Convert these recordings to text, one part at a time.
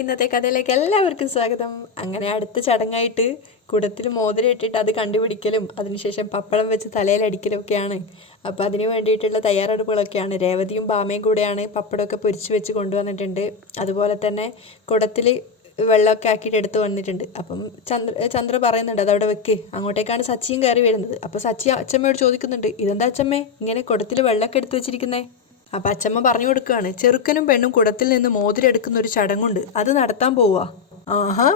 ഇന്നത്തെ കഥയിലേക്ക് എല്ലാവർക്കും സ്വാഗതം. അങ്ങനെ അടുത്ത ചടങ്ങായിട്ട് കുടത്തിൽ മോതിരം ഇട്ടിട്ട് അത് കണ്ടുപിടിക്കലും അതിനുശേഷം പപ്പടം വെച്ച് തലയിലടിക്കലും ഒക്കെയാണ്. അപ്പോൾ അതിന് വേണ്ടിയിട്ടുള്ള തയ്യാറെടുപ്പുകളൊക്കെയാണ്. രേവതിയും ബാമയും കൂടെയാണ് പപ്പടമൊക്കെ പൊരിച്ച് വെച്ച് കൊണ്ടുവന്നിട്ടുണ്ട്. അതുപോലെ തന്നെ കുടത്തിൽ വെള്ളമൊക്കെ ആക്കിയിട്ട് എടുത്ത് വന്നിട്ടുണ്ട്. അപ്പം ചന്ദ്ര പറയുന്നുണ്ട് അതവിടെ വെക്ക്, അങ്ങോട്ടേക്കാണ് സച്ചിയും കയറി വരുന്നത്. അപ്പോൾ സച്ചി അച്ചമ്മയോട് ചോദിക്കുന്നുണ്ട്, ഇതെന്താ അച്ചമ്മേ ഇങ്ങനെ കുടത്തിൽ വെള്ളമൊക്കെ എടുത്ത് വെച്ചിരിക്കുന്നേ? അപ്പം അച്ചമ്മ പറഞ്ഞു കൊടുക്കുകയാണ്, ചെറുക്കനും പെണ്ണും കുടത്തിൽ നിന്ന് മോതിരം എടുക്കുന്ന ഒരു ചടങ്ങുണ്ട്, അത് നടത്താൻ പോവാ. ആഹാ,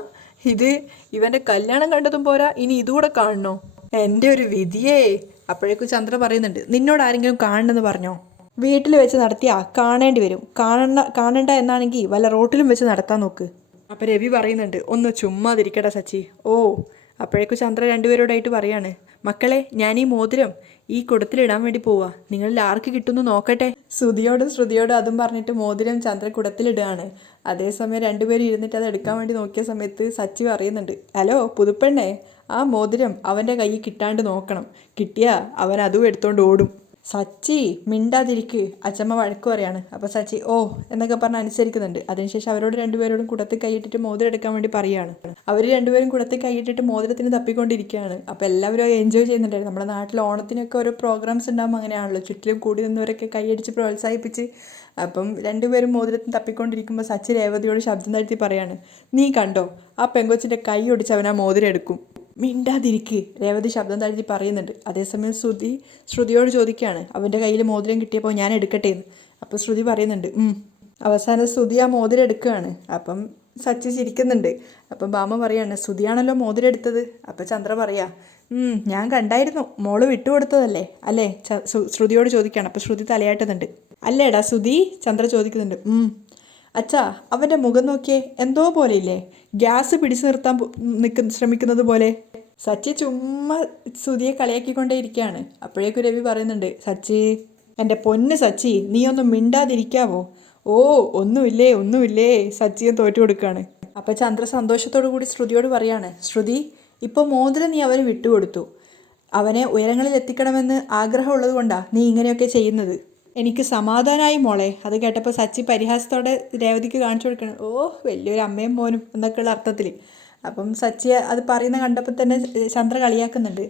ഇത് ഇവന്റെ കല്യാണം കണ്ടതും പോരാ, ഇനി ഇതുകൂടെ കാണണോ? എൻ്റെ ഒരു വിധിയേ. അപ്പോഴേക്കും ചന്ദ്ര പറയുന്നുണ്ട്, നിന്നോട് ആരെങ്കിലും കാണണമെന്ന് പറഞ്ഞോ? വീട്ടിൽ വെച്ച് നടത്തിയാ കാണേണ്ടി വരും. കാണണ്ട എന്നാണെങ്കിൽ വല്ല റോട്ടിലും വെച്ച് നടത്താൻ നോക്ക്. അപ്പം രവി പറയുന്നുണ്ട്, ഒന്ന് ചുമ്മാതിരിക്കട്ടെ സച്ചി. ഓ. അപ്പോഴേക്കും ചന്ദ്ര രണ്ടുപേരോടായിട്ട് പറയാണ്, മക്കളെ ഞാൻ ഈ മോതിരം ഈ കുടത്തിലിടാൻ വേണ്ടി പോവാ, നിങ്ങളിൽ ആർക്ക് കിട്ടുന്നു നോക്കട്ടെ. ശ്രുതിയോടും അതും പറഞ്ഞിട്ട് മോതിരം ചന്ദ്ര കുടത്തിലിടുകയാണ്. അതേസമയം രണ്ടുപേരും ഇരുന്നിട്ട് അത് എടുക്കാൻ വേണ്ടി നോക്കിയ സമയത്ത് സച്ചി പറയുന്നുണ്ട്, ഹലോ പുതുപ്പെണ്ണേ, ആ മോതിരം അവൻ്റെ കയ്യിൽ കിട്ടാണ്ട് നോക്കണം, കിട്ടിയാ അവൻ അതും എടുത്തോണ്ട് ഓടും. സച്ചി മിണ്ടാതിരിക്ക്, അച്ചമ്മ വഴക്ക് പറയാണ്. അപ്പോൾ സച്ചി ഓ എന്നൊക്കെ പറഞ്ഞ് അനുസരിക്കുന്നുണ്ട്. അതിനുശേഷം അവരോട് രണ്ടുപേരോടും കുടത്തിൽ കൈയിട്ടിട്ട് മോതിരം എടുക്കാൻ വേണ്ടി പറയുകയാണ്. അവർ രണ്ടുപേരും കുടത്തിൽ കൈയിട്ടിട്ട് മോതിരത്തിന് തപ്പിക്കൊണ്ടിരിക്കുകയാണ്. അപ്പോൾ എല്ലാവരും എൻജോയ് ചെയ്യുന്നുണ്ടായിരുന്നു. നമ്മുടെ നാട്ടിൽ ഓണത്തിനൊക്കെ ഓരോ പ്രോഗ്രാംസ് ഉണ്ടാകുമ്പോൾ അങ്ങനെയാണല്ലോ, ചുറ്റിലും കൂടി നിന്നവരൊക്കെ കൈയടിച്ച് പ്രോത്സാഹിപ്പിച്ച്. അപ്പം രണ്ടുപേരും മോതിരത്തിന് തപ്പിക്കൊണ്ടിരിക്കുമ്പോൾ സച്ചി രേവതിയോട് ശബ്ദം താഴ്ത്തി പറയാണ്, നീ കണ്ടോ, ആ പെങ്കൊച്ചിൻ്റെ കൈ ഒടിച്ച് അവൻ ആ മോതിരം എടുക്കും. മിണ്ടാതിരിക്ക്, രേവതി ശബ്ദം താഴ്ത്തി പറയുന്നുണ്ട്. അതേസമയം ശ്രുതിയോട് ചോദിക്കുകയാണ്, അവൻ്റെ കയ്യിൽ മോതിരം കിട്ടിയപ്പോൾ ഞാൻ എടുക്കട്ടെ എന്ന്. അപ്പോൾ ശ്രുതി പറയുന്നുണ്ട് അവസാനം ശ്രുതി ആ മോതിരം എടുക്കുകയാണ്. അപ്പം സച്ചി ചിരിക്കുന്നുണ്ട്. അപ്പം ബാമ പറയാണ്, ശ്രുതിയാണല്ലോ മോതിരം എടുത്തത്. അപ്പം ചന്ദ്ര പറയാ, ഞാൻ കണ്ടായിരുന്നു, മോള് വിട്ടുകൊടുത്തതല്ലേ അല്ലേ? ശ്രുതിയോട് ചോദിക്കുകയാണ്. അപ്പം ശ്രുതി തലയാട്ടുന്നുണ്ട്. അല്ലേടാ ശ്രുതി? ചന്ദ്ര ചോദിക്കുന്നുണ്ട്. അച്ഛാ, അവൻ്റെ മുഖം നോക്കിയേ, എന്തോ പോലെ ഇല്ലേ, ഗ്യാസ് പിടിച്ചു നിർത്താൻ ശ്രമിക്കുന്നത് പോലെ. സച്ചി ചുമ്മാ ശ്രുതിയെ കളിയാക്കിക്കൊണ്ടേ ഇരിക്കുകയാണ്. അപ്പോഴേക്കും രവി പറയുന്നുണ്ട്, സച്ചി, എൻ്റെ പൊന്ന് സച്ചി, നീ ഒന്നും മിണ്ടാതിരിക്കാവോ? ഓ ഒന്നുമില്ലേ സച്ചിയെ തോറ്റു കൊടുക്കുകയാണ്. അപ്പം ചന്ദ്ര സന്തോഷത്തോടു കൂടി ശ്രുതിയോട് പറയാണ്, ശ്രുതി, ഇപ്പോൾ മോതിരം നീ അവന് വിട്ടുകൊടുത്തു, അവനെ ഉയരങ്ങളിൽ എത്തിക്കണമെന്ന് ആഗ്രഹമുള്ളത് കൊണ്ടാണ് നീ ഇങ്ങനെയൊക്കെ ചെയ്യുന്നത്. എനിക്ക് സമാധാനമായി മോളെ. അത് കേട്ടപ്പോൾ സച്ചി പരിഹാസത്തോടെ രേവതിക്ക് കാണിച്ചു കൊടുക്കണം, ഓ വലിയൊരു അമ്മയും മോനും എന്നൊക്കെയുള്ള അർത്ഥത്തിൽ. അപ്പം സച്ചി അത് പറയുന്ന കണ്ടപ്പോൾ തന്നെ ചന്ദ്ര കളിയാക്കുന്നുണ്ട്.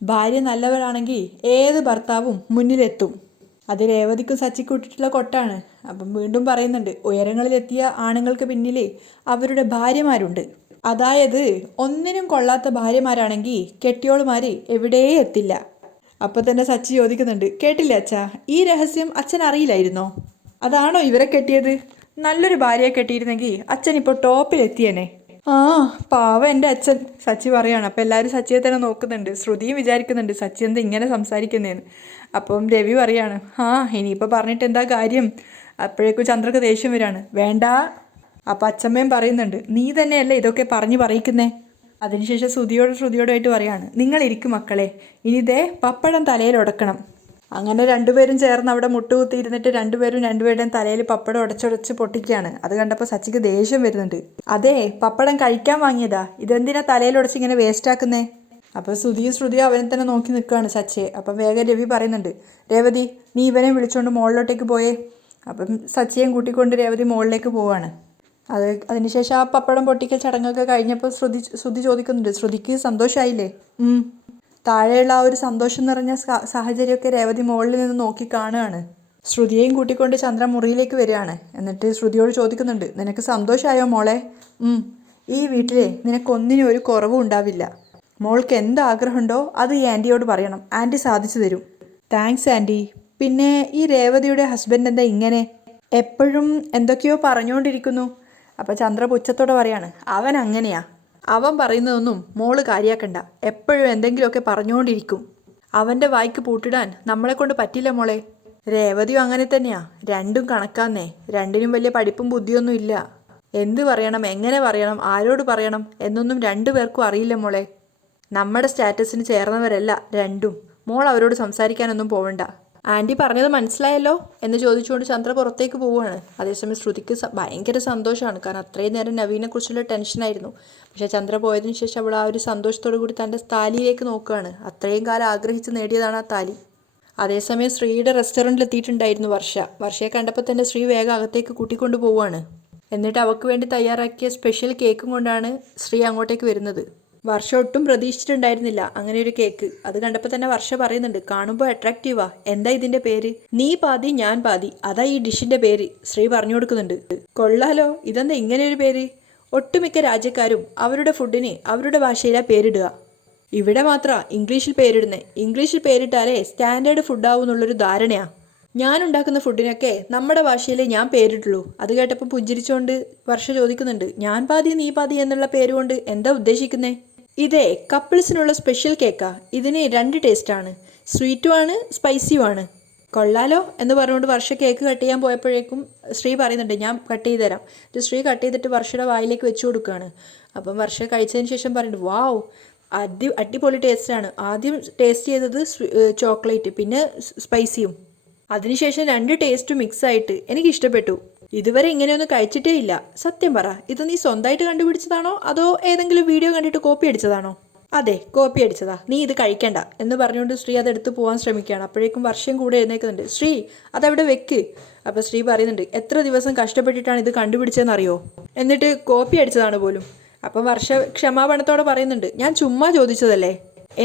ഭാര്യ നല്ലവരാണെങ്കിൽ ഏത് ഭർത്താവും മുന്നിലെത്തും. അത് രേവതിക്കും സച്ചിക്കും ഇട്ടിട്ടുള്ള കൊട്ടാണ്. അപ്പം വീണ്ടും പറയുന്നുണ്ട്, ഉയരങ്ങളിലെത്തിയ ആണുങ്ങൾക്ക് പിന്നിൽ അവരുടെ ഭാര്യമാരുണ്ട്. അതായത് ഒന്നിനും കൊള്ളാത്ത ഭാര്യമാരാണെങ്കിൽ കെട്ടിയോളുമാർ എവിടെയും എത്തില്ല. അപ്പോൾ തന്നെ സച്ചി ചോദിക്കുന്നുണ്ട്, കേട്ടില്ല അച്ഛാ, ഈ രഹസ്യം അച്ഛൻ അറിയില്ലായിരുന്നോ? അതാണോ ഇവരെ കെട്ടിയത്? നല്ലൊരു ഭാര്യയെ കെട്ടിയിരുന്നെങ്കിൽ അച്ഛൻ ഇപ്പോൾ ടോപ്പിലെത്തിയേനെ. ആ പാവ എൻ്റെ അച്ഛൻ, സച്ചി പറയാണ്. അപ്പോൾ എല്ലാവരും സച്ചിയെ തന്നെ നോക്കുന്നുണ്ട്. ശ്രുതിയും വിചാരിക്കുന്നുണ്ട് സച്ചി എന്താ ഇങ്ങനെ സംസാരിക്കുന്നതെന്ന്. അപ്പം രവി പറയാണ്, ഇനിയിപ്പോൾ പറഞ്ഞിട്ട് എന്താ കാര്യം? അപ്പോഴേക്കും ചന്ദ്രക്ക് ദേഷ്യം വരികയാണ്. വേണ്ട. അപ്പോൾ അച്ഛമ്മയും പറയുന്നുണ്ട്, നീ തന്നെയല്ലേ ഇതൊക്കെ പറയിക്കുന്നേ. അതിനുശേഷം ശ്രുതിയോടായിട്ട് പറയാണ്, നിങ്ങളിരിക്കും മക്കളെ, ഇനി ദേ പപ്പടം തലയിൽ ഉടക്കണം. അങ്ങനെ രണ്ടുപേരും ചേർന്ന് അവിടെ മുട്ടുകുത്തിയിരുന്നിട്ട് രണ്ടുപേരുടെയും തലയിൽ പപ്പടം ഉടച്ചുടച്ച് പൊട്ടിക്കുകയാണ്. അത് കണ്ടപ്പോൾ സച്ചിക്ക് ദേഷ്യം വരുന്നുണ്ട്. അതെ, പപ്പടം കഴിക്കാൻ വാങ്ങിയതാ, ഇതെന്തിനാ തലയിൽ ഉടച്ച് ഇങ്ങനെ വേസ്റ്റ് ആക്കുന്നേ? അപ്പോൾ ശ്രുതിയും അവനെ തന്നെ നോക്കി നിൽക്കുകയാണ് സച്ചിയെ. അപ്പം വേഗം രവി പറയുന്നുണ്ട്, രേവതി, നീ ഇവനെ വിളിച്ചുകൊണ്ട് മുകളിലോട്ടേക്ക് പോയേ. അപ്പം സച്ചിയെയും കൂട്ടിക്കൊണ്ട് രേവതി മുകളിലേക്ക് പോവാണ്. അതിനുശേഷം ആ പപ്പടം പൊട്ടിക്കൽ ചടങ്ങൊക്കെ കഴിഞ്ഞപ്പോൾ ശ്രുതി ചോദിക്കുന്നുണ്ട്, ശ്രുതിക്ക് സന്തോഷമായില്ലേ? താഴെയുള്ള ആ ഒരു സന്തോഷം നിറഞ്ഞ സാഹചര്യമൊക്കെ രേവതി മുകളിൽ നിന്ന് നോക്കി കാണുകയാണ്. ശ്രുതിയെയും കൂട്ടിക്കൊണ്ട് ചന്ദ്ര മുറിയിലേക്ക് വരികയാണ്. എന്നിട്ട് ശ്രുതിയോട് ചോദിക്കുന്നുണ്ട്, നിനക്ക് സന്തോഷമായോ മോളെ? ഈ വീട്ടിലെ നിനക്കൊന്നിനും ഒരു കുറവും ഉണ്ടാവില്ല. മോൾക്ക് എന്താഗ്രഹമുണ്ടോ അത് ഈ ആൻറ്റിയോട് പറയണം, ആൻറ്റി സാധിച്ചു തരും. Thanks aunty. പിന്നെ ഈ രേവതിയുടെ ഹസ്ബൻഡ് എന്താ ഇങ്ങനെ എപ്പോഴും എന്തൊക്കെയോ പറഞ്ഞുകൊണ്ടിരിക്കുന്നു? അപ്പോൾ ചന്ദ്ര പുച്ഛത്തോടെ പറയാണ്, അവൻ അങ്ങനെയാ, അവൻ പറയുന്നതൊന്നും മോള് കാര്യാക്കണ്ട, എപ്പോഴും എന്തെങ്കിലുമൊക്കെ പറഞ്ഞുകൊണ്ടിരിക്കും. അവൻ്റെ വായ്ക്ക് പൂട്ടിടാൻ നമ്മളെ കൊണ്ട് പറ്റില്ല മോളെ. രേവതിയും അങ്ങനെ തന്നെയാ, രണ്ടും കണക്കാന്നേ, രണ്ടിനും വലിയ പഠിപ്പും ബുദ്ധിയൊന്നും ഇല്ല. എന്ത് പറയണം, എങ്ങനെ പറയണം, ആരോട് പറയണം എന്നൊന്നും രണ്ടുപേർക്കും അറിയില്ല മോളെ. നമ്മുടെ സ്റ്റാറ്റസിന് ചേർന്നവരല്ല രണ്ടും. മോൾ അവരോട് സംസാരിക്കാനൊന്നും പോവണ്ട. ആൻറ്റി പറഞ്ഞത് മനസ്സിലായല്ലോ എന്ന് ചോദിച്ചുകൊണ്ട് ചന്ദ്ര പുറത്തേക്ക് പോവുകയാണ്. അതേസമയം ശ്രുതിക്ക് ഭയങ്കര സന്തോഷമാണ്. കാരണം അത്രയും നേരം നവീനെക്കുറിച്ചുള്ള ടെൻഷനായിരുന്നു. പക്ഷേ ചന്ദ്ര പോയതിനു ശേഷം അവൾ ആ ഒരു സന്തോഷത്തോടു കൂടി തൻ്റെ താലിയിലേക്ക് നോക്കുകയാണ്. അത്രയും കാലം ആഗ്രഹിച്ച് നേടിയതാണ് ആ താലി. അതേസമയം ശ്രീയുടെ റെസ്റ്റോറൻറ്റിൽ എത്തിയിട്ടുണ്ടായിരുന്നു വർഷയെ കണ്ടപ്പോൾ തന്നെ ശ്രീ വേഗം അകത്തേക്ക് കൂട്ടിക്കൊണ്ടു പോവുകയാണ്. എന്നിട്ട് അവൾക്ക് വേണ്ടി തയ്യാറാക്കിയ സ്പെഷ്യൽ കേക്കും കൊണ്ടാണ് ശ്രീ അങ്ങോട്ടേക്ക് വരുന്നത്. വർഷ ഒട്ടും പ്രതീക്ഷിച്ചിട്ടുണ്ടായിരുന്നില്ല അങ്ങനെ ഒരു കേക്ക്. അത് കണ്ടപ്പോൾ തന്നെ വർഷ പറയുന്നുണ്ട്, കാണുമ്പോൾ അട്രാക്റ്റീവാ, എന്താ ഇതിന്റെ പേര്? നീ പാതി ഞാൻ പാതി, അതാ ഈ ഡിഷിന്റെ പേര്, ശ്രീ പറഞ്ഞു കൊടുക്കുന്നുണ്ട്. കൊള്ളാലോ, ഇതെന്താ ഇങ്ങനെ ഒരു പേര്? ഒട്ടുമിക്ക രാജ്യക്കാരും അവരുടെ ഫുഡിന് അവരുടെ ഭാഷയിലാ പേരിടുക. ഇവിടെ മാത്രം ഇംഗ്ലീഷിൽ പേരിടുന്നേ. ഇംഗ്ലീഷിൽ പേരിട്ടാലേ സ്റ്റാൻഡേർഡ് ഫുഡാവും എന്നുള്ളൊരു ധാരണയാ. ഞാൻ ഉണ്ടാക്കുന്ന ഫുഡിനൊക്കെ നമ്മുടെ ഭാഷയിലേ ഞാൻ പേരിട്ടുള്ളൂ. അത് കേട്ടപ്പോൾ പുഞ്ചിരിച്ചുകൊണ്ട് വർഷ ചോദിക്കുന്നുണ്ട്, ഞാൻ പാതി നീ പാതി എന്നുള്ള പേരുകൊണ്ട് എന്താ ഉദ്ദേശിക്കുന്നേ? ഇതേ കപ്പിൾസിനുള്ള സ്പെഷ്യൽ കേക്കാ. ഇതിന് 2 ടേസ്റ്റാണ്, സ്വീറ്റുമാണ് സ്പൈസിയുമാണ്. കൊള്ളാലോ എന്ന് പറഞ്ഞുകൊണ്ട് വർഷ കേക്ക് കട്ട് ചെയ്യാൻ പോയപ്പോഴേക്കും ശ്രീ പറയുന്നുണ്ട്, ഞാൻ കട്ട് ചെയ്ത് തരാം. ശ്രീ കട്ട് ചെയ്തിട്ട് വർഷയുടെ വായിലേക്ക് വെച്ച് കൊടുക്കുകയാണ്. അപ്പം വർഷ കഴിച്ചതിന് ശേഷം പറയുന്നുണ്ട്, വാവ്, അടിപൊളി ടേസ്റ്റാണ്. ആദ്യം ടേസ്റ്റ് ചെയ്തത് ചോക്ലേറ്റ്, പിന്നെ സ്പൈസിയും, അതിനുശേഷം 2 ടേസ്റ്റും മിക്സ് ആയിട്ട് എനിക്ക് ഇഷ്ടപ്പെട്ടു. ഇതുവരെ ഇങ്ങനെയൊന്നും കഴിച്ചിട്ടേ ഇല്ല. സത്യം പറ, ഇത് നീ സ്വന്തമായിട്ട് കണ്ടുപിടിച്ചതാണോ അതോ ഏതെങ്കിലും വീഡിയോ കണ്ടിട്ട് കോപ്പി അടിച്ചതാണോ? അതെ, കോപ്പി അടിച്ചതാ, നീ ഇത് കഴിക്കണ്ട എന്ന് പറഞ്ഞുകൊണ്ട് ശ്രീ അതെടുത്ത് പോകാൻ ശ്രമിക്കുകയാണ്. അപ്പോഴേക്കും വർഷം കൂടെ എഴുന്നേൽക്കുന്നുണ്ട്, ശ്രീ അതവിടെ വെക്ക്. അപ്പോൾ ശ്രീ പറയുന്നുണ്ട്, എത്ര ദിവസം കഷ്ടപ്പെട്ടിട്ടാണ് ഇത് കണ്ടുപിടിച്ചതെന്നറിയോ? എന്നിട്ട് കോപ്പി അടിച്ചതാണ് പോലും. അപ്പം വർഷ ക്ഷമാപണത്തോടെ പറയുന്നുണ്ട്, ഞാൻ ചുമ്മാ ചോദിച്ചതല്ലേ,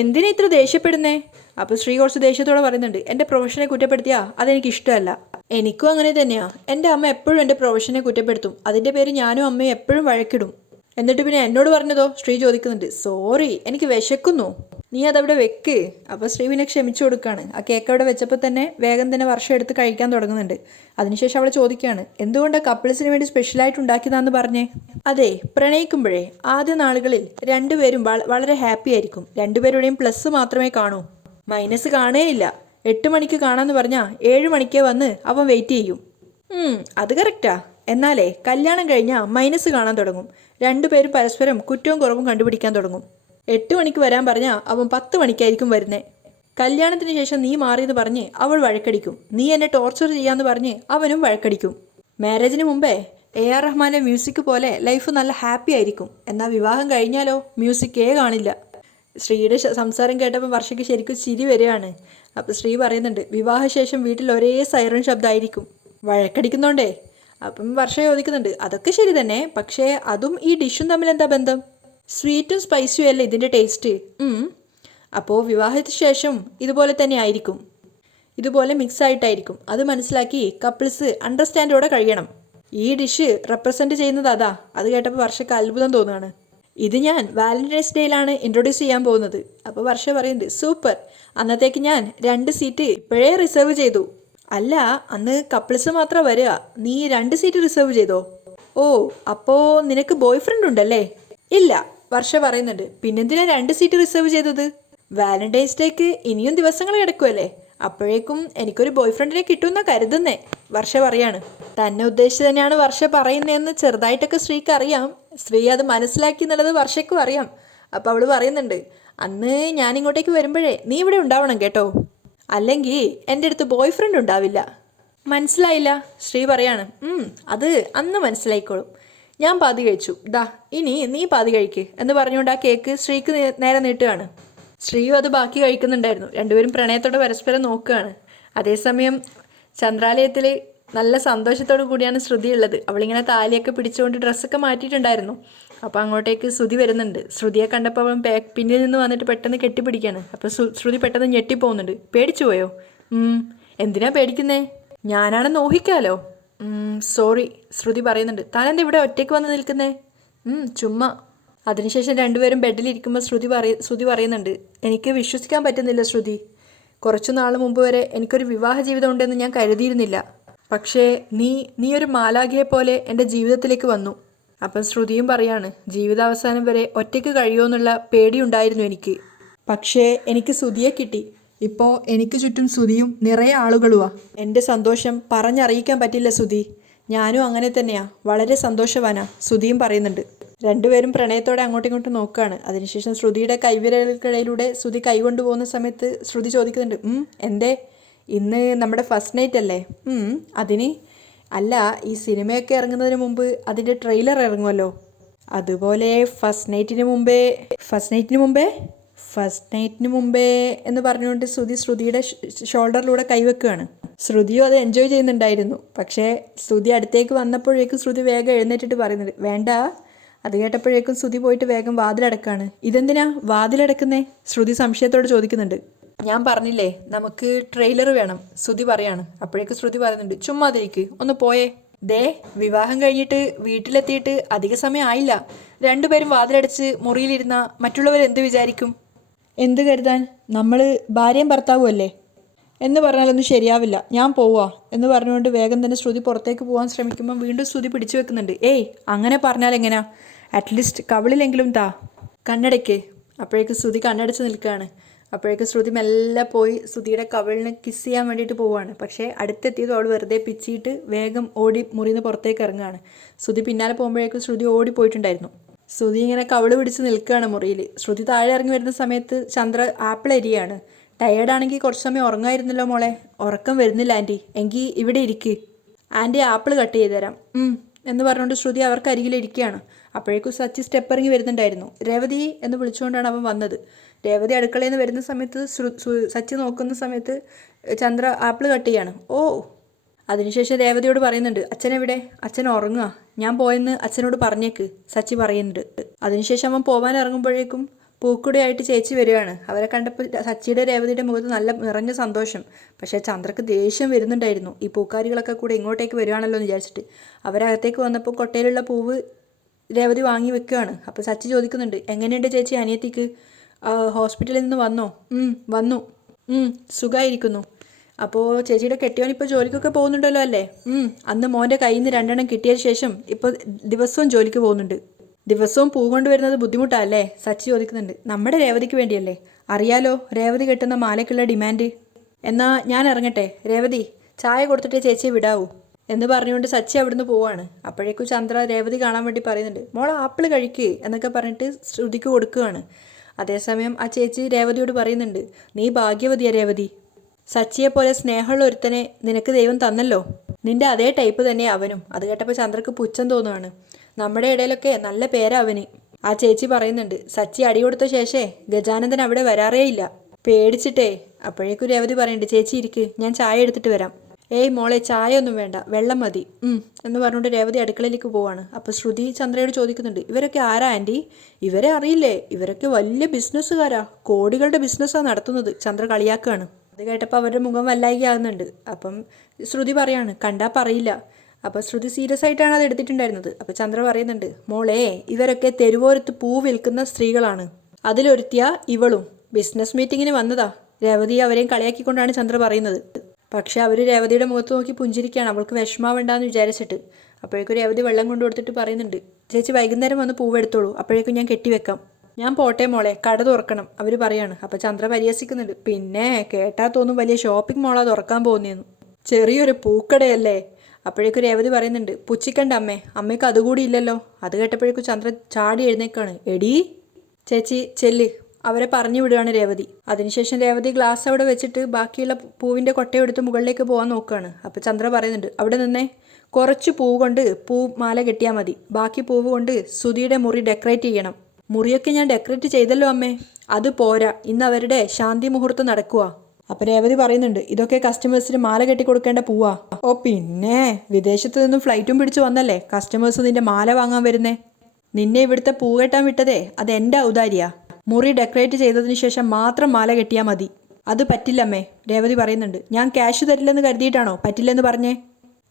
എന്തിനാ ഇത്ര ദേഷ്യപ്പെടുന്നേ? അപ്പോൾ ശ്രീ കുറച്ച് ദേഷ്യത്തോടെ പറയുന്നുണ്ട്, എൻ്റെ പ്രൊഫഷനെ കുറ്റപ്പെടുത്തിയാ അതെനിക്ക് ഇഷ്ടമല്ല. എനിക്കും അങ്ങനെ തന്നെയാ. എൻ്റെ അമ്മ എപ്പോഴും എൻ്റെ പ്രൊഫഷനെ കുറ്റപ്പെടുത്തും. അതിൻ്റെ പേര് ഞാനും അമ്മയും എപ്പോഴും വഴക്കിടും. എന്നിട്ട് പിന്നെ എന്നോട് പറഞ്ഞതോ? ശ്രീ ചോദിക്കുന്നുണ്ട്. സോറി, എനിക്ക് വിശക്കുന്നു, നീ അതവിടെ വെക്ക്. അപ്പോൾ ശ്രീ പിന്നെ ക്ഷമിച്ചു കൊടുക്കുകയാണ്. ആ കേക്ക് അവിടെ വെച്ചപ്പോൾ തന്നെ വേഗം തന്നെ വർഷം എടുത്ത് കഴിക്കാൻ തുടങ്ങുന്നുണ്ട്. അതിനുശേഷം അവൾ ചോദിക്കുകയാണ്, എന്തുകൊണ്ടാണ് കപ്പിൾസിന് വേണ്ടി സ്പെഷ്യലായിട്ട് ഉണ്ടാക്കിയതാന്ന് പറഞ്ഞേ? അതെ, പ്രണയിക്കുമ്പോഴേ ആദ്യ നാളുകളിൽ രണ്ടുപേരും വളരെ ഹാപ്പി ആയിരിക്കും. രണ്ടുപേരുടെയും പ്ലസ് മാത്രമേ കാണൂ, മൈനസ് കാണേയില്ല. 8 മണിക്ക് കാണാമെന്ന് പറഞ്ഞാൽ 7 മണിക്കേ വന്ന് അവൻ വെയിറ്റ് ചെയ്യും. അത് കറക്റ്റാ. എന്നാലേ കല്യാണം കഴിഞ്ഞാൽ മൈനസ് കാണാൻ തുടങ്ങും. രണ്ടുപേരും പരസ്പരം കുറ്റവും കുറവും കണ്ടുപിടിക്കാൻ തുടങ്ങും. 8 മണിക്ക് വരാൻ പറഞ്ഞാൽ അവൻ 10 മണിക്കായിരിക്കും വരുന്നേ. കല്യാണത്തിന് ശേഷം നീ മാറിയെന്ന് പറഞ്ഞ് അവൾ വഴക്കടിക്കും. നീ എന്നെ ടോർച്ചർ ചെയ്യാമെന്ന് പറഞ്ഞ് അവനും വഴക്കടിക്കും. മാരേജിന് മുമ്പേ AR റഹ്മാൻ്റെ മ്യൂസിക് പോലെ ലൈഫ് നല്ല ഹാപ്പി ആയിരിക്കും. എന്നാൽ വിവാഹം കഴിഞ്ഞാലോ മ്യൂസിക്കേ കാണില്ല. ശ്രീയുടെ സംസാരം കേട്ടപ്പോൾ വർഷയ്ക്ക് ശരിക്കും ചിരി വരികയാണ്. അപ്പോൾ ശ്രീ പറയുന്നുണ്ട്, വിവാഹശേഷം വീട്ടിൽ ഒരേ സൈറൺ ശബ്ദമായിരിക്കും, വഴക്കടിക്കുന്നോണ്ടേ. അപ്പം വർഷ ചോദിക്കുന്നുണ്ട്, അതൊക്കെ ശരി തന്നെ, പക്ഷേ അതും ഈ ഡിഷും തമ്മിൽ എന്താ ബന്ധം? സ്വീറ്റും സ്പൈസിയും അല്ലേ ഇതിൻ്റെ ടേസ്റ്റ്. അപ്പോൾ വിവാഹത്തിന് ശേഷം ഇതുപോലെ തന്നെ ആയിരിക്കും, ഇതുപോലെ മിക്സ് ആയിട്ടായിരിക്കും. അത് മനസ്സിലാക്കി കപ്പിൾസ് അണ്ടർസ്റ്റാൻഡോടെ കഴിയണം. ഈ ഡിഷ് റെപ്രസെൻറ്റ് ചെയ്യുന്നത് അതാ. അത് കേട്ടപ്പോൾ വർഷയ്ക്ക് അത്ഭുതം തോന്നുകയാണ്. ഇത് ഞാൻ വാലന്റൈൻസ് ഡേയിലാണ് ഇൻട്രൊഡ്യൂസ് ചെയ്യാൻ പോകുന്നത്. അപ്പോൾ വർഷ പറയുന്നുണ്ട്, സൂപ്പർ, അന്നത്തേക്ക് ഞാൻ 2 സീറ്റ് ഇപ്പോഴേ റിസർവ് ചെയ്തു. അല്ല, അന്ന് കപ്പിൾസ് മാത്രം വരിക, നീ 2 സീറ്റ് റിസർവ് ചെയ്തോ? ഓ, അപ്പോൾ നിനക്ക് ബോയ് ഫ്രണ്ട് ഉണ്ടല്ലേ? ഇല്ല, വർഷ പറയുന്നുണ്ട്. പിന്നെന്തിനാ 2 സീറ്റ് റിസർവ് ചെയ്തത്? വാലന്റൈൻസ് ഡേക്ക് ഇനിയും ദിവസങ്ങൾ കിടക്കുമല്ലേ, അപ്പോഴേക്കും എനിക്കൊരു ബോയ് ഫ്രണ്ടിനെ കിട്ടുമെന്നാണ് കരുതുന്നേ. വർഷ പറയാണ്. തന്നെ ഉദ്ദേശിച്ച് തന്നെയാണ് വർഷ പറയുന്നതെന്ന് ചെറുതായിട്ടൊക്കെ ശ്രീക്ക് അറിയാം. ശ്രീ അത് മനസ്സിലാക്കി എന്നുള്ളത് വർഷയ്ക്കും അറിയാം. അപ്പോൾ അവൾ പറയുന്നുണ്ട്, അന്ന് ഞാൻ ഇങ്ങോട്ടേക്ക് വരുമ്പോഴേ നീ ഇവിടെ ഉണ്ടാവണം കേട്ടോ, അല്ലെങ്കിൽ എൻ്റെ അടുത്ത് ബോയ് ഫ്രണ്ട് ഉണ്ടാവില്ല. മനസ്സിലായില്ല? ശ്രീ പറയാണ്. അത് അന്ന് മനസ്സിലായിക്കോളും. ഞാൻ പാതി കഴിച്ചു, ദാ ഇനി നീ പാതി കഴിക്ക് എന്ന് പറഞ്ഞുകൊണ്ട് ആ കേക്ക് ശ്രീക്ക് നേരെ നീട്ടുകയാണ്. ശ്രീയും അത് ബാക്കി കഴിക്കുന്നുണ്ടായിരുന്നു. രണ്ടുപേരും പ്രണയത്തോടെ പരസ്പരം നോക്കുകയാണ്. അതേസമയം ചന്ദ്രാലയത്തിൽ നല്ല സന്തോഷത്തോടു കൂടിയാണ് ശ്രുതി ഉള്ളത്. അവളിങ്ങനെ താലിയൊക്കെ പിടിച്ചുകൊണ്ട് ഡ്രസ്സൊക്കെ മാറ്റിയിട്ടുണ്ടായിരുന്നു. അപ്പോൾ അങ്ങോട്ടേക്ക് ശ്രുതി വരുന്നുണ്ട്. ശ്രുതിയെ കണ്ടപ്പോൾ അവൻ പിന്നിൽ നിന്ന് വന്നിട്ട് പെട്ടെന്ന് കെട്ടിപ്പിടിക്കുകയാണ്. അപ്പോൾ ശ്രുതി പെട്ടെന്ന് ഞെട്ടിപ്പോകുന്നുണ്ട്. പേടിച്ചു പോയോ? എന്തിനാ പേടിക്കുന്നേ? ഞാനാണെന്ന് ഊഹിക്കാലോ. സോറി, ശ്രുതി പറയുന്നുണ്ട്. താനെന്താ ഇവിടെ ഒറ്റയ്ക്ക് വന്ന് നിൽക്കുന്നേ? ചുമ്മാ. അതിനുശേഷം രണ്ടുപേരും ബെഡിലിരിക്കുമ്പോൾ ശ്രുതി പറയുന്നുണ്ട്, എനിക്ക് വിശ്വസിക്കാൻ പറ്റുന്നില്ല ശ്രുതി. കുറച്ചു നാൾ മുമ്പ് വരെ എനിക്കൊരു വിവാഹ ജീവിതം ഉണ്ടെന്ന് ഞാൻ കരുതിയിരുന്നില്ല. പക്ഷേ നീ ഒരു മാലാഖയെ പോലെ എൻ്റെ ജീവിതത്തിലേക്ക് വന്നു. അപ്പം ശ്രുതിയും പറയാണ്, ജീവിതാവസാനം വരെ ഒറ്റയ്ക്ക് കഴിയുമോ എന്നുള്ള പേടിയുണ്ടായിരുന്നു എനിക്ക്. പക്ഷേ എനിക്ക് ശ്രുതിയെ കിട്ടി. ഇപ്പോൾ എനിക്ക് ചുറ്റും ശ്രുതിയും നിറയെ ആളുകളുവാ. എൻ്റെ സന്തോഷം പറഞ്ഞറിയിക്കാൻ പറ്റില്ല ശ്രുതി. ഞാനും അങ്ങനെ തന്നെയാ, വളരെ സന്തോഷവാനാ, ശ്രുതിയും പറയുന്നുണ്ട്. രണ്ടുപേരും പ്രണയത്തോടെ അങ്ങോട്ടും ഇങ്ങോട്ടും നോക്കുകയാണ്. അതിനുശേഷം ശ്രുതിയുടെ കൈവിരലുകൾക്കിടയിലൂടെ ശ്രുതി കൈകൊണ്ടു പോകുന്ന സമയത്ത് ശ്രുതി ചോദിക്കുന്നുണ്ട്, എന്തേ ഇന്ന് നമ്മുടെ ഫസ്റ്റ് നൈറ്റ് അല്ലേ? അതിന് അല്ല, ഈ സിനിമയൊക്കെ ഇറങ്ങുന്നതിന് മുമ്പ് അതിൻ്റെ ട്രെയിലർ ഇറങ്ങുമല്ലോ, അതുപോലെ ഫസ്റ്റ് നൈറ്റിന് മുമ്പേ എന്ന് പറഞ്ഞുകൊണ്ട് ശ്രുതിയുടെ ഷോൾഡറിലൂടെ കൈവെക്കുകയാണ്. ശ്രുതിയും അത് എൻജോയ് ചെയ്യുന്നുണ്ടായിരുന്നു. പക്ഷേ ശ്രുതി അടുത്തേക്ക് വന്നപ്പോഴേക്കും ശ്രുതി വേഗം എഴുന്നേറ്റിട്ട് പറയുന്നത് വേണ്ട. അത് കേട്ടപ്പോഴേക്കും ശ്രുതി പോയിട്ട് വേഗം വാതിലടക്കാണ്. ഇതെന്തിനാ വാതിലടക്കുന്നേ? ശ്രുതി സംശയത്തോട് ചോദിക്കുന്നുണ്ട്. ഞാൻ പറഞ്ഞില്ലേ നമുക്ക് ട്രെയിലർ വേണം, ശ്രുതി പറയാണ്. അപ്പോഴേക്കും ശ്രുതി പറയുന്നുണ്ട് ചുമ്മാതിരിക്ക്, ഒന്ന് പോയേ. ദേ, വിവാഹം കഴിഞ്ഞിട്ട് വീട്ടിലെത്തിയിട്ട് അധിക സമയം ആയില്ല. രണ്ടുപേരും വാതിലടച്ച് മുറിയിലിരുന്ന മറ്റുള്ളവർ എന്ത് വിചാരിക്കും? എന്ത് കരുതാൻ? നമ്മൾ ഭാര്യയും ഭർത്താവും അല്ലേ എന്ന് പറഞ്ഞാലൊന്നും ശരിയാവില്ല. ഞാൻ പോവാ എന്ന് പറഞ്ഞുകൊണ്ട് വേഗം തന്നെ ശ്രുതി പുറത്തേക്ക് പോകാൻ ശ്രമിക്കുമ്പോൾ വീണ്ടും ശ്രുതി പിടിച്ചു വെക്കുന്നുണ്ട്. ഏയ്, അങ്ങനെ പറഞ്ഞാൽ എങ്ങനെയാ? അറ്റ്ലീസ്റ്റ് കവിളിലെങ്കിലും താ, കണ്ണടയ്ക്ക്. അപ്പോഴേക്ക് ശ്രുതി കണ്ണടച്ച് നിൽക്കുകയാണ്. അപ്പോഴേക്ക് ശ്രുതി മെല്ലെ പോയി ശ്രുതിയുടെ കവിളിന് കിസ് ചെയ്യാൻ വേണ്ടിയിട്ട് പോവുകയാണ്. പക്ഷേ അടുത്തെത്തിയതും അവൾ വെറുതെ പിച്ചിയിട്ട് വേഗം ഓടി മുറിന്ന് പുറത്തേക്ക് ഇറങ്ങുകയാണ്. ശ്രുതി പിന്നാലെ പോകുമ്പോഴേക്കും ശ്രുതി ഓടി പോയിട്ടുണ്ടായിരുന്നു. ശ്രുതി ഇങ്ങനെ കവിള് പിടിച്ച് നിൽക്കുകയാണ് മുറിയിൽ. ശ്രുതി താഴെ ഇറങ്ങി വരുന്ന സമയത്ത് ചന്ദ്ര ആപ്പിൾ എരിയാണ്. ടയേർഡാണെങ്കിൽ കുറച്ച് സമയം ഉറങ്ങായിരുന്നല്ലോ മോളെ. ഉറക്കം വരുന്നില്ല ആൻറ്റി, എങ്കിൽ ഇവിടെ ഇരിക്ക്, ആൻറ്റി ആപ്പിൾ കട്ട് ചെയ്ത് തരാം എന്ന് പറഞ്ഞുകൊണ്ട് ശ്രുതി അവർക്ക് അരികിലിരിക്കുകയാണ്. അപ്പോഴേക്കും സച്ചി സ്റ്റെപ്പ് ഇറങ്ങി വരുന്നുണ്ടായിരുന്നു. രേവതി എന്ന് വിളിച്ചുകൊണ്ടാണ് അവൻ വന്നത്. രേവതി അടുക്കളയിൽ നിന്ന് വരുന്ന സമയത്ത് സച്ചി നോക്കുന്ന സമയത്ത് ചന്ദ്ര ആപ്പിൾ കട്ട് ചെയ്യാണ്. ഓ, അതിനുശേഷം രേവതിയോട് പറയുന്നുണ്ട് അച്ഛനെവിടെ? അച്ഛൻ ഉറങ്ങുക, ഞാൻ പോയെന്ന് അച്ഛനോട് പറഞ്ഞേക്ക്, സച്ചി പറയുന്നുണ്ട്. അതിനുശേഷം അവൻ പോകാൻ ഇറങ്ങുമ്പോഴേക്കും പൂക്കുടയായിട്ട് ചേച്ചി വരികയാണ്. അവരെ കണ്ടപ്പോൾ സച്ചിയുടെ രേവതിയുടെ മുഖത്ത് നല്ല നിറഞ്ഞ സന്തോഷം. പക്ഷേ ചന്ദ്രക്ക് ദേഷ്യം വരുന്നുണ്ടായിരുന്നു. ഈ പൂക്കാരികളൊക്കെ കൂടെ ഇങ്ങോട്ടേക്ക് വരികയാണല്ലോ എന്ന് വിചാരിച്ചിട്ട്. അവരകത്തേക്ക് വന്നപ്പോൾ കൊട്ടയിലുള്ള പൂവ് രേവതി വാങ്ങി വെക്കുകയാണ്. അപ്പോൾ സച്ചി ചോദിക്കുന്നുണ്ട് എങ്ങനെയുണ്ട് ചേച്ചി അനിയത്തിക്ക്? ഹോസ്പിറ്റലിൽ നിന്ന് വന്നോ? വന്നു. സുഖമായിരിക്കുന്നു. അപ്പോൾ ചേച്ചിയുടെ കെട്ടിയോൻ ഇപ്പോൾ ജോലിക്കൊക്കെ പോകുന്നുണ്ടല്ലോ അല്ലേ? അന്ന് മോൻ്റെ കയ്യിൽ നിന്ന് 2 കിട്ടിയ ശേഷം ഇപ്പോൾ ദിവസവും ജോലിക്ക് പോകുന്നുണ്ട്. ദിവസവും പൂ കൊണ്ടുവരുന്നത് ബുദ്ധിമുട്ടല്ലേ? സച്ചി ചോദിക്കുന്നുണ്ട്. നമ്മുടെ രേവതിക്ക് വേണ്ടിയല്ലേ? അറിയാലോ രേവതി കെട്ടുന്ന മാലയ്ക്കുള്ള ഡിമാൻഡ്. എന്നാൽ ഞാൻ ഇറങ്ങട്ടെ. രേവതി, ചായ കൊടുത്തിട്ടേ ചേച്ചിയെ വിടാവൂ എന്ന് പറഞ്ഞുകൊണ്ട് സച്ചി അവിടുന്ന് പോവാണ്. അപ്പോഴേക്കും ചന്ദ്ര രേവതി കാണാൻ വേണ്ടി പറയുന്നുണ്ട്. മോളെ ആപ്പിൾ കഴിക്ക് എന്നൊക്കെ പറഞ്ഞിട്ട് ശ്രുതിക്ക് കൊടുക്കുകയാണ്. അതേസമയം ആ ചേച്ചി രേവതിയോട് പറയുന്നുണ്ട് നീ ഭാഗ്യവതിയാ രേവതി. സച്ചിയെപ്പോലെ സ്നേഹമുള്ള ഒരുത്തനെ നിനക്ക് ദൈവം തന്നല്ലോ. നിന്റെ അതേ ടൈപ്പ് തന്നെ അവനും. അത് കേട്ടപ്പോൾ ചന്ദ്രക്ക് പുച്ഛം തോന്നുകയാണ്. നമ്മുടെ ഇടയിലൊക്കെ നല്ല പേരാ അവന്. ആ ചേച്ചി പറയുന്നുണ്ട്. സച്ചി അടി കൊടുത്ത ശേഷേ ഗജാനന്ദൻ അവിടെ വരാറേ ഇല്ല, പേടിച്ചിട്ടേ. അപ്പോഴേക്കും രേവതി പറയുന്നുണ്ട് ചേച്ചി ഇരിക്ക്, ഞാൻ ചായ എടുത്തിട്ട് വരാം. ഏയ് മോളെ, ചായ ഒന്നും വേണ്ട, വെള്ളം മതി എന്ന് പറഞ്ഞുകൊണ്ട് രേവതി അടുക്കളയിലേക്ക് പോവാണ്. അപ്പോൾ ശ്രുതി ചന്ദ്രയോട് ചോദിക്കുന്നുണ്ട് ഇവരൊക്കെ ആരാ ആൻറ്റി? ഇവരെ അറിയില്ലേ? ഇവരൊക്കെ വലിയ ബിസിനസ്സുകാരാ, കോടികളുടെ ബിസിനസ്സാണ് നടത്തുന്നത്. ചന്ദ്ര കളിയാക്കുകയാണ്. അത് കേട്ടപ്പോൾ അവരുടെ മുഖം വല്ലായികയാകുന്നുണ്ട്. അപ്പം ശ്രുതി പറയാണ് കണ്ടാ പറയില്ല. അപ്പോൾ ശ്രുതി സീരിയസ് ആയിട്ടാണ് അത് എടുത്തിട്ടുണ്ടായിരുന്നത്. അപ്പോൾ ചന്ദ്ര പറയുന്നുണ്ട് മോളെ, ഇവരൊക്കെ തെരുവോരത്ത് പൂ വിൽക്കുന്ന സ്ത്രീകളാണ്. അതിലൊരുത്തിയ ഇവളും ബിസിനസ് മീറ്റിങ്ങിന് വന്നതാ. രേവതി അവരെയും കളിയാക്കിക്കൊണ്ടാണ് ചന്ദ്ര പറയുന്നത്. പക്ഷേ അവർ രേവതിയുടെ മുഖത്ത് നോക്കി പുഞ്ചിരിക്കുകയാണ്, അവൾക്ക് വിഷമാവണ്ടെന്ന് വിചാരിച്ചിട്ട്. അപ്പോഴേക്കും രേവതി വെള്ളം കൊണ്ടു കൊടുത്തിട്ട് പറയുന്നുണ്ട് ചേച്ചി വൈകുന്നേരം വന്ന് പൂവെടുത്തോളൂ, അപ്പോഴേക്കും ഞാൻ കെട്ടിവെക്കാം. ഞാൻ പോട്ടെ മോളെ, കട തുറക്കണം അവർ പറയാണ്. അപ്പോൾ ചന്ദ്ര പരിഹസിക്കുന്നുണ്ട്. പിന്നെ കേട്ടാൽ തോന്നും വലിയ ഷോപ്പിംഗ് മോളാ തുറക്കാൻ പോകുന്നതെന്ന്. ചെറിയൊരു പൂക്കടയല്ലേ. അപ്പോഴേക്കും രേവതി പറയുന്നുണ്ട് പുച്ചിക്കണ്ട അമ്മേ, അമ്മയ്ക്ക് അതുകൂടി ഇല്ലല്ലോ. അത് കേട്ടപ്പോഴേക്കും ചന്ദ്ര ചാടി എഴുന്നേക്കാണ്. എടീ ചേച്ചി ചെല്ല്, അവരെ പറഞ്ഞു വിടുകയാണ് രേവതി. അതിനുശേഷം രേവതി ഗ്ലാസ് അവിടെ വെച്ചിട്ട് ബാക്കിയുള്ള പൂവിൻ്റെ കൊട്ടയെടുത്ത് മുകളിലേക്ക് പോകാൻ നോക്കുകയാണ്. അപ്പോൾ ചന്ദ്ര പറയുന്നുണ്ട് അവിടെ നിന്നേ, കുറച്ച് പൂവ് കൊണ്ട് പൂ മാല കെട്ടിയാൽ മതി, ബാക്കി പൂവ് കൊണ്ട് ശ്രുതിയുടെ മുറി ഡെക്കറേറ്റ് ചെയ്യണം. മുറിയൊക്കെ ഞാൻ ഡെക്കറേറ്റ് ചെയ്തല്ലോ അമ്മേ. അത് പോരാ, ഇന്ന് അവരുടെ ശാന്തി മുഹൂർത്തം നടക്കുക. അപ്പോൾ രേവതി പറയുന്നുണ്ട് ഇതൊക്കെ കസ്റ്റമേഴ്സിന് മാല കെട്ടി കൊടുക്കേണ്ട പൂവാ. ഓ പിന്നെ, വിദേശത്ത് നിന്നും ഫ്ലൈറ്റും പിടിച്ചു വന്നല്ലേ കസ്റ്റമേഴ്സ് നിന്റെ മാല വാങ്ങാൻ വരുന്നേ. നിന്നെ ഇവിടുത്തെ പൂ കെട്ടാൻ വിട്ടതേ അത് എൻ്റെ ഔദാര്യാ. മുറി ഡെക്കറേറ്റ് ചെയ്തതിന് ശേഷം മാത്രം മാല കെട്ടിയാൽ മതി. അത് പറ്റില്ലമ്മേ, രേവതി പറയുന്നുണ്ട്. ഞാൻ ക്യാഷ് തരില്ലെന്ന് കരുതിയിട്ടാണോ പറ്റില്ലെന്ന് പറഞ്ഞേ?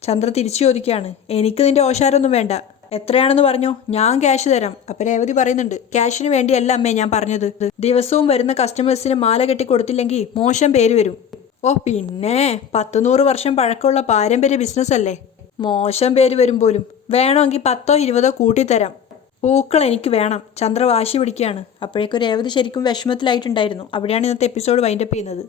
ചന്ദ്ര തിരിച്ചു ചോദിക്കുകയാണ്. എനിക്ക് നിന്റെ ഓശാരൊന്നും വേണ്ട, എത്രയാണെന്ന് പറഞ്ഞോ, ഞാൻ ക്യാഷ് തരാം. അപ്പോൾ രേവതി പറയുന്നുണ്ട് ക്യാഷിന് വേണ്ടിയല്ല അമ്മേ ഞാൻ പറഞ്ഞത്. ദിവസവും വരുന്ന കസ്റ്റമേഴ്സിന് മാല കെട്ടി കൊടുത്തില്ലെങ്കിൽ മോശം പേര് വരും. ഓ പിന്നെ, 100-100 വർഷം പഴക്കമുള്ള പാരമ്പര്യ ബിസിനസ് അല്ലേ, മോശം പേര് വരും പോലും. വേണമെങ്കിൽ 10-20 കൂട്ടിത്തരാം. പൂക്കൾ എനിക്ക് വേണം. ചന്ദ്ര വാശി പിടിക്കുകയാണ്. അപ്പോഴേക്കും രേവതി ശരിക്കും വിഷമത്തിലായിട്ടുണ്ടായിരുന്നു. അവിടെയാണ് ഇന്നത്തെ എപ്പിസോഡ് വൈൻഡപ്പ് ചെയ്യുന്നത്.